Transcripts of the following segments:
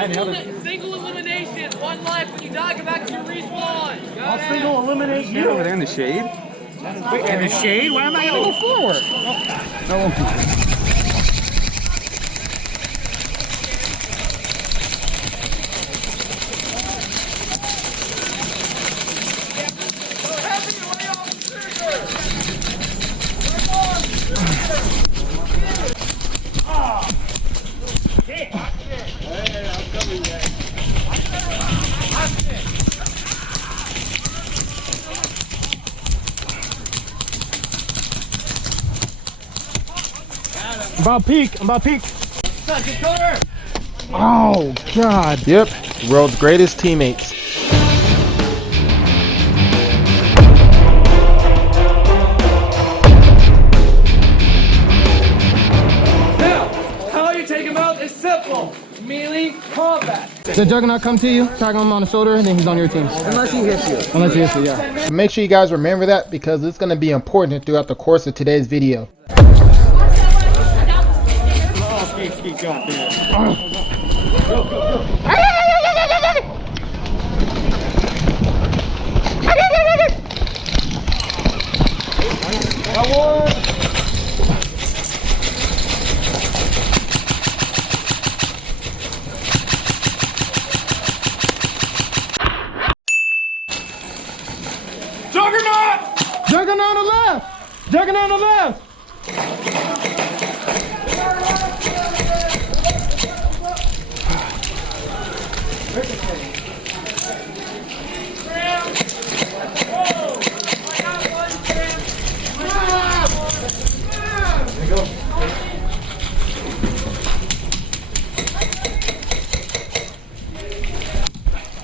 Single elimination, one life. When you die, come back to your respawn. I'll single elimination. Get over there in the shade. Wait, in the shade? Why am I going to go forward? No. I'm about to peek. Oh, God. Yep, world's greatest teammates. Now, how you take him out is simple. Melee combat. Did Juggernaut come to you, tag him on the shoulder, and then he's on your team? Unless he hits you. Unless he hits you, yeah. Make sure you guys remember that because it's going to be important throughout the course of today's video. Juggernaut! Juggernaut on the left! Juggernaut on the left!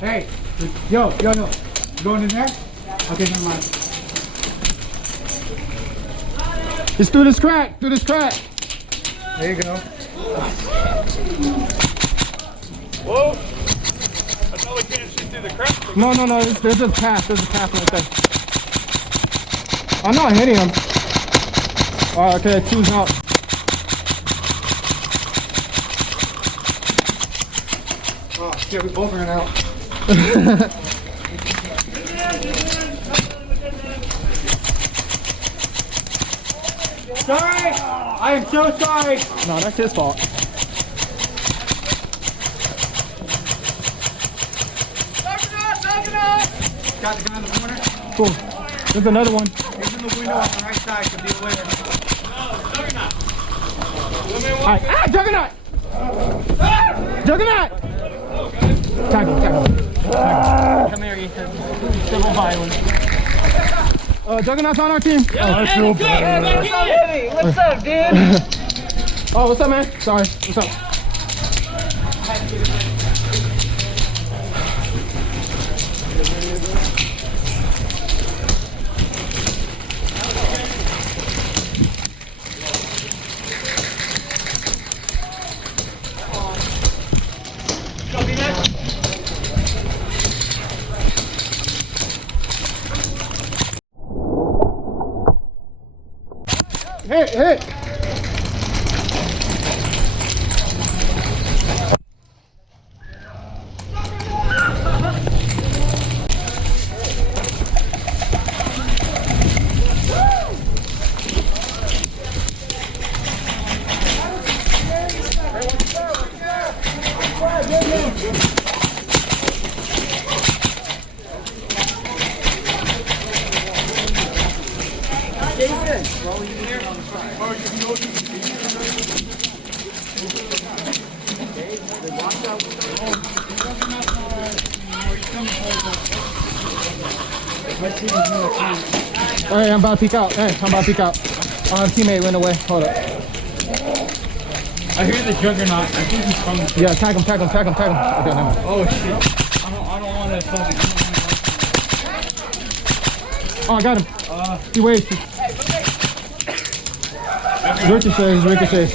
Hey, yo. You going in there? Okay, never mind. It's through this crack, There There you go. Whoa! I thought we can't shoot through the crack. No, there's a path right there. I'm not hitting him. Oh, okay, two's out. Oh, shit, we both ran out. Sorry! I am so sorry! No, that's his fault. Juggernaut! Got the guy in the corner? Cool. There's another one. He's in the window on the right side, so be aware. Alright. Ah, Juggernaut! Juggernaut! Tag him. Come here, Ethan. Civil violence. Juggernaut's on our team. I feel bad. What's up, dude? Oh, what's up, man? Sorry. What's up? Hey! Alright, I'm about to peek out. I have a teammate ran away. Hold up. I hear the Juggernaut. I think he's coming. Yeah, tag him. Okay, never mind. Oh shit. I don't want to fucking. Oh, I got him. He waits. Ricochets.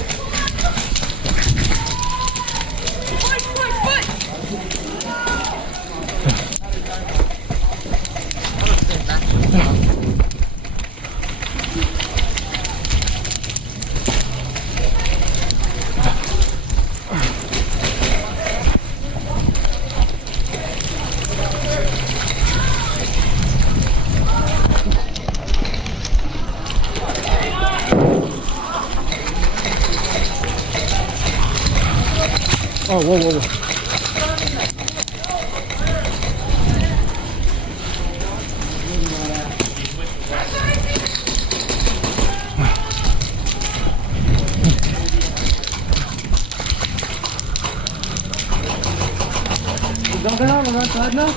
Oh, whoa, whoa, whoa. Juggernaut on that side now?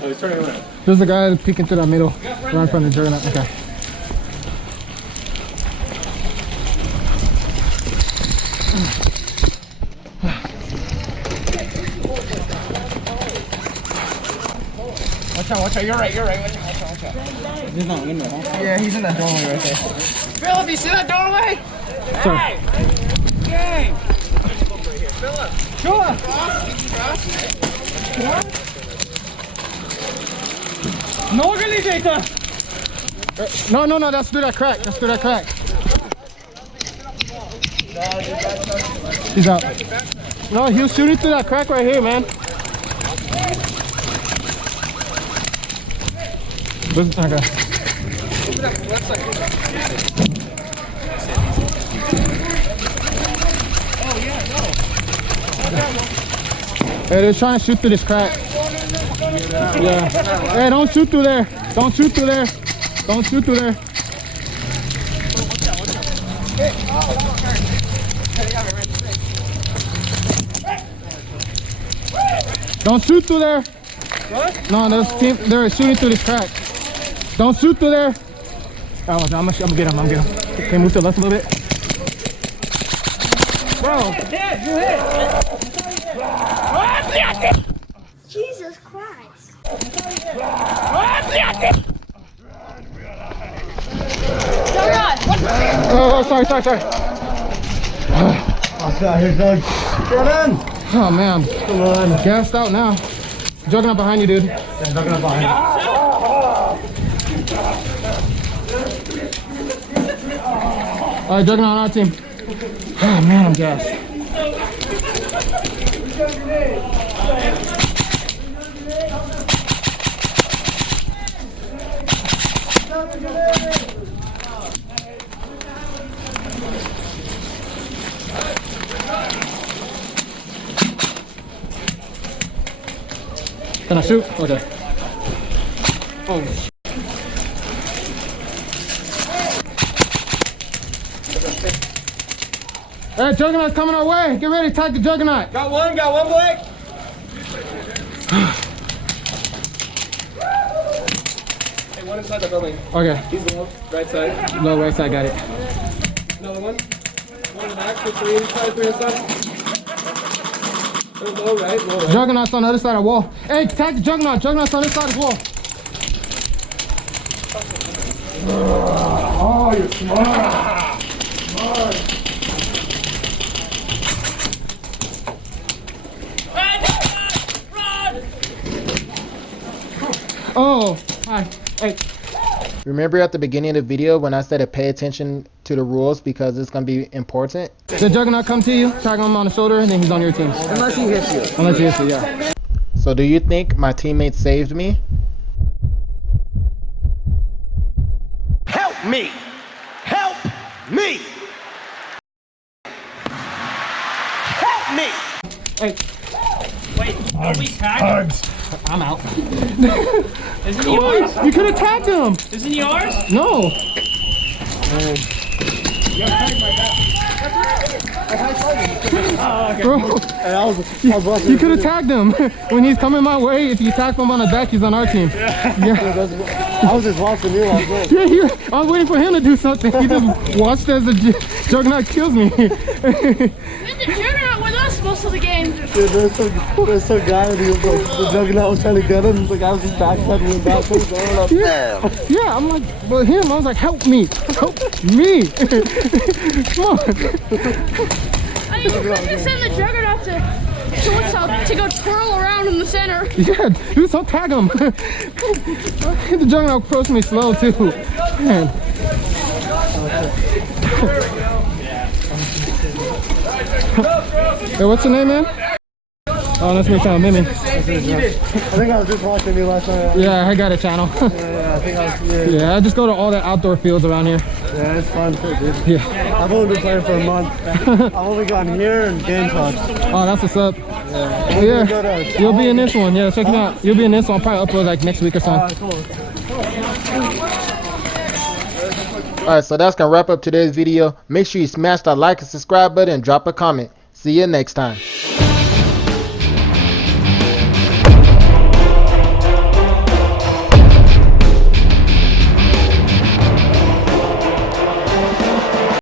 Oh, he's turning around. There's the guy peeking through that middle, right in front of the Juggernaut. Okay. Watch out, you're right, watch out. He's not in there, huh? Yeah, he's in that doorway right there. Philip, you see that doorway? Sorry. Hey! Gang! Philip! Sure! No organizator! No, that's through that crack. That's through that crack. He's out. No, he was shooting through that crack right here, man. Okay. Hey, they're trying to shoot through this crack. Yeah. Hey, don't shoot through there. Don't shoot through there. Don't shoot through there. Don't shoot through there. What? No, they're shooting through this crack. Don't shoot through there. Oh, I'm gonna get him. Can you move to the left a little bit? Bro. Jesus Christ. Oh, sorry. Oh man, I'm gassed out now. Juggernaut behind you, dude. Juggernaut behind you. Alright, Juggernaut on our team. Oh man, I'm gassed. Can I shoot? Okay. Oh. Hey, Juggernaut's coming our way. Get ready to attack the Juggernaut. Got one, Blake. Hey, one inside the building. Okay. He's low, right side. Low right side, got it. Another one. One back, three inside, three inside. Low right, low right. Juggernaut's on the other side of the wall. Hey, attack the Juggernaut. Juggernaut's on this side of the wall. Oh, you're smart. Oh, hi. Hey. Remember at the beginning of the video when I said to pay attention to the rules because it's going to be important? The Juggernaut come to you, tag him on the shoulder, and then he's on your team. Unless he hits you. Unless he hits you, yeah. So do you think my teammates saved me? Help me! Help me! Help me! Hey. Wait, are we tagged? I'm out. Isn't he yours? You could have tagged him. Isn't he yours? No. Bro, you could have tagged him when he's coming my way. If you tag him on the back, he's on our team. Yeah. I was just watching you. Yeah, I was waiting for him to do something. He just watched as the Juggernaut kills me. You're the Juggernaut with us most of the game. Dude, there's some guy and he was like, the Juggernaut was trying to get him. The guy was just backpedaling backwards. Yeah, I'm like, but him, I was like, help me. Come on. I I can send the Juggernaut to what's up to go twirl around in the center. Yeah, dude, so tag him. The Juggernaut approached me slow too. Man. Hey, what's your name, man? Oh, that's me trying to mimic. I think I was just watching you last night. Yeah, I got a channel. Yeah, I think I was. Yeah, I just go to all the outdoor fields around here. Yeah, it's fun too, dude. Yeah. I've only been playing for a month. I've only gone here and game talks. Oh, that's what's up. Yeah. Yeah, you'll be in this one. Yeah, check it out. You'll be in this one. I'll probably upload like next week or something. Cool. Alright, so that's gonna wrap up today's video. Make sure you smash that like and subscribe button and drop a comment. See you next time.